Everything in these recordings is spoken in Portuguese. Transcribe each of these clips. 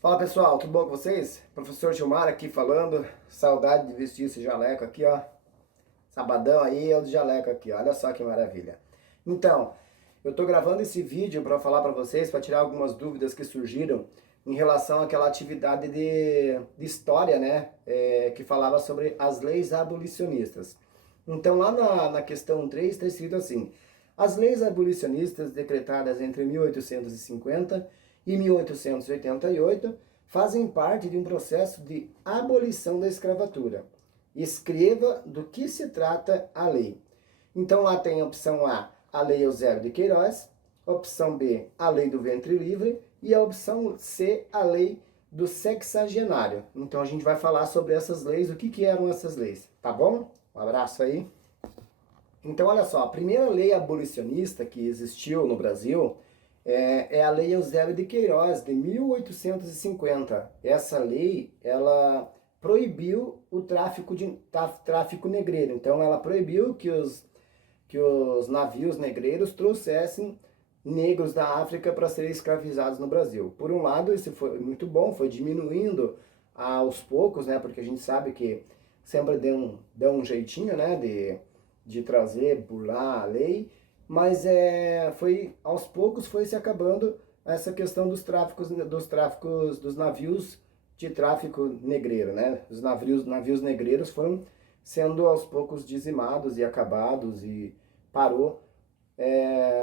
Fala pessoal, tudo bom com vocês? Professor Gilmar aqui falando, saudade de vestir esse jaleco aqui, ó. Sabadão aí, eu de jaleco aqui, ó. Olha só que maravilha. Então, eu tô gravando esse vídeo para falar para vocês, para tirar algumas dúvidas que surgiram em relação àquela atividade de história, né? Que falava sobre as leis abolicionistas. Então, lá na questão 3 está escrito assim: as leis abolicionistas decretadas entre 1850 e 1888 fazem parte de um processo de abolição da escravatura. Escreva do que se trata a lei. Então lá tem a opção A Lei Eusébio de Queiroz, opção B, a Lei do Ventre Livre e a opção C, a Lei do Sexagenário. Então a gente vai falar sobre essas leis, o que eram essas leis, tá bom? Um abraço aí. Então olha só, a primeira lei abolicionista que existiu no Brasil é a Lei Eusébio de Queiroz, de 1850. Essa lei, ela proibiu o tráfico negreiro. Então, ela proibiu que os navios negreiros trouxessem negros da África para serem escravizados no Brasil. Por um lado, isso foi muito bom, foi diminuindo aos poucos, né? Porque a gente sabe que sempre dão um jeitinho, né? De trazer, burlar a lei, mas foi aos poucos foi se acabando essa questão dos navios de tráfico negreiro, né? Os navios negreiros foram sendo aos poucos dizimados e acabados e parou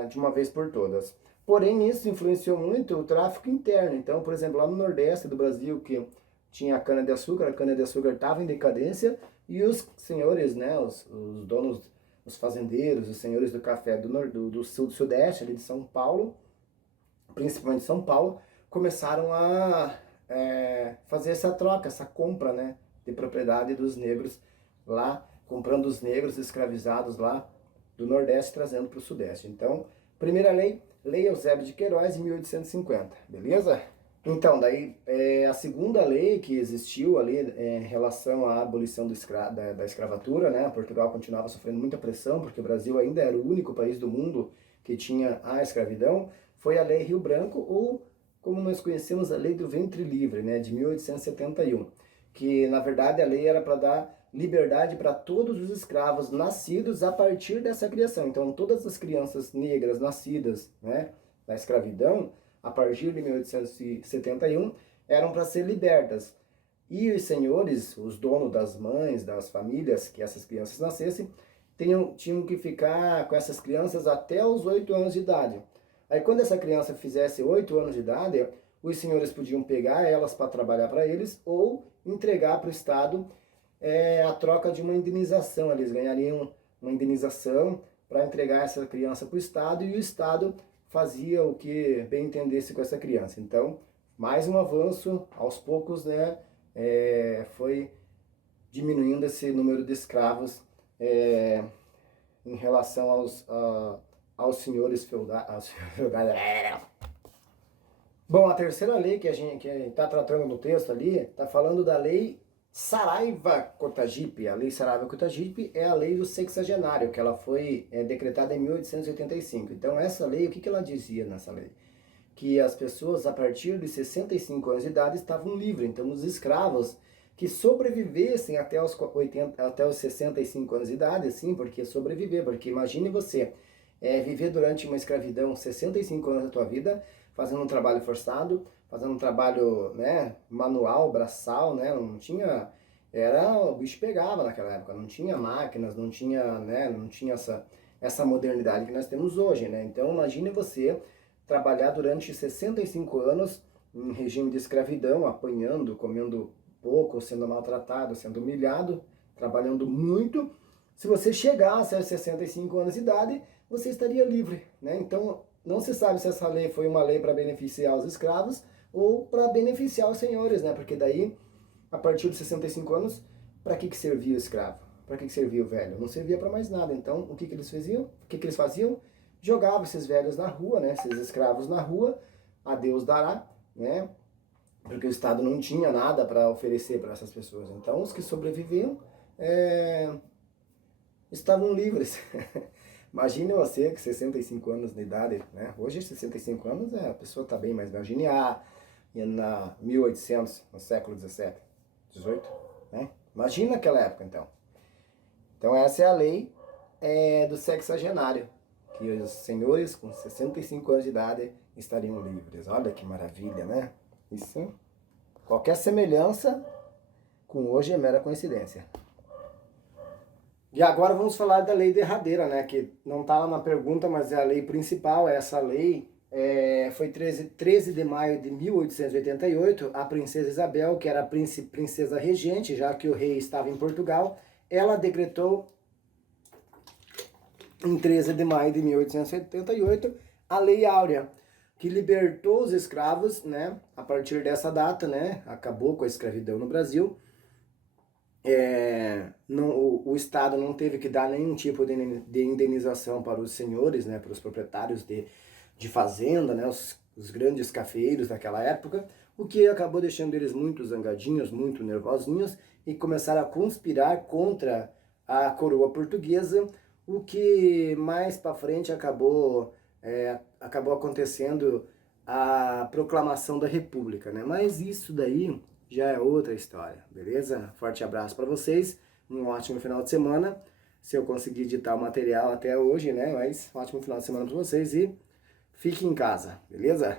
de uma vez por todas. Porém, isso influenciou muito o tráfico interno. Então, por exemplo, lá no Nordeste do Brasil, que tinha a cana-de-açúcar estava em decadência e os senhores, né, os donos, os fazendeiros, os senhores do café do Sudeste, ali de São Paulo, principalmente São Paulo, começaram a fazer essa troca, essa compra, né, de propriedade dos negros lá, comprando os negros escravizados lá do Nordeste, trazendo para o Sudeste. Então, primeira lei, Lei Eusébio de Queiroz, em 1850, beleza? Então, daí a segunda lei que existiu ali em relação à abolição da escravatura, né? Portugal continuava sofrendo muita pressão, porque o Brasil ainda era o único país do mundo que tinha a escravidão, foi a Lei Rio Branco, ou como nós conhecemos, a Lei do Ventre Livre, né? De 1871, que na verdade a lei era para dar liberdade para todos os escravos nascidos a partir dessa criação. Então, todas as crianças negras nascidas, né, na escravidão, a partir de 1871, eram para ser libertas. E os senhores, os donos das mães, das famílias que essas crianças nascessem, tinham que ficar com essas crianças até os 8 anos de idade. Aí quando essa criança fizesse 8 anos de idade, os senhores podiam pegar elas para trabalhar para eles ou entregar para o Estado a troca de uma indenização. Eles ganhariam uma indenização para entregar essa criança para o Estado e o Estado fazia o que bem entendesse com essa criança. Então, mais um avanço, aos poucos, né, foi diminuindo esse número de escravos em relação aos senhores feudais. Bom, a terceira lei que a gente está tratando no texto ali, está falando da lei Saraiva-Cotagipe. A lei Saraiva-Cotagipe é a lei do sexagenário, que ela foi decretada em 1885. Então, essa lei, o que ela dizia nessa lei? Que as pessoas a partir de 65 anos de idade estavam livres. Então, os escravos que sobrevivessem até os 65 anos de idade, sim, porque sobreviver, porque imagine você viver durante uma escravidão 65 anos da tua vida, fazendo um trabalho forçado, fazendo um trabalho, né, manual, braçal, né, não tinha, o bicho pegava naquela época, não tinha máquinas, não tinha, né, não tinha essa modernidade que nós temos hoje, né, então imagine você trabalhar durante 65 anos em regime de escravidão, apanhando, comendo pouco, sendo maltratado, sendo humilhado, trabalhando muito. Se você chegasse aos 65 anos de idade, você estaria livre, né? Então, não se sabe se essa lei foi uma lei para beneficiar os escravos ou para beneficiar os senhores, né? Porque daí, a partir dos 65 anos, para que servia o escravo? Para que servia o velho? Não servia para mais nada. Então, o que eles faziam? Jogavam esses velhos na rua, né? Esses escravos na rua, a Deus dará, né? Porque o Estado não tinha nada para oferecer para essas pessoas. Então, os que sobreviviam estavam livres. Imagine você com 65 anos de idade, né? Hoje 65 anos a pessoa está bem, mas imagine na 1800, no século 17, 18, né? Imagina aquela época, então. Então essa é a lei do sexagenário, que os senhores com 65 anos de idade estariam livres. Olha que maravilha, né? Isso, qualquer semelhança com hoje é mera coincidência. E agora vamos falar da lei derradeira, né? Que não está lá na pergunta, mas é a lei principal. Essa lei foi 13 de maio de 1888. A princesa Isabel, que era a princesa regente, já que o rei estava em Portugal, ela decretou em 13 de maio de 1888 a Lei Áurea, que libertou os escravos, né? A partir dessa data, né? Acabou com a escravidão no Brasil. O Estado não teve que dar nenhum tipo de indenização para os senhores, né, para os proprietários de fazenda, né, os grandes cafeeiros daquela época, o que acabou deixando eles muito zangadinhos, muito nervosinhos, e começaram a conspirar contra a coroa portuguesa, o que mais para frente acabou acontecendo a proclamação da República, né? Mas isso daí já é outra história, beleza? Forte abraço para vocês, um ótimo final de semana. Se eu conseguir editar o material até hoje, né? Mas um ótimo final de semana para vocês e fique em casa, beleza?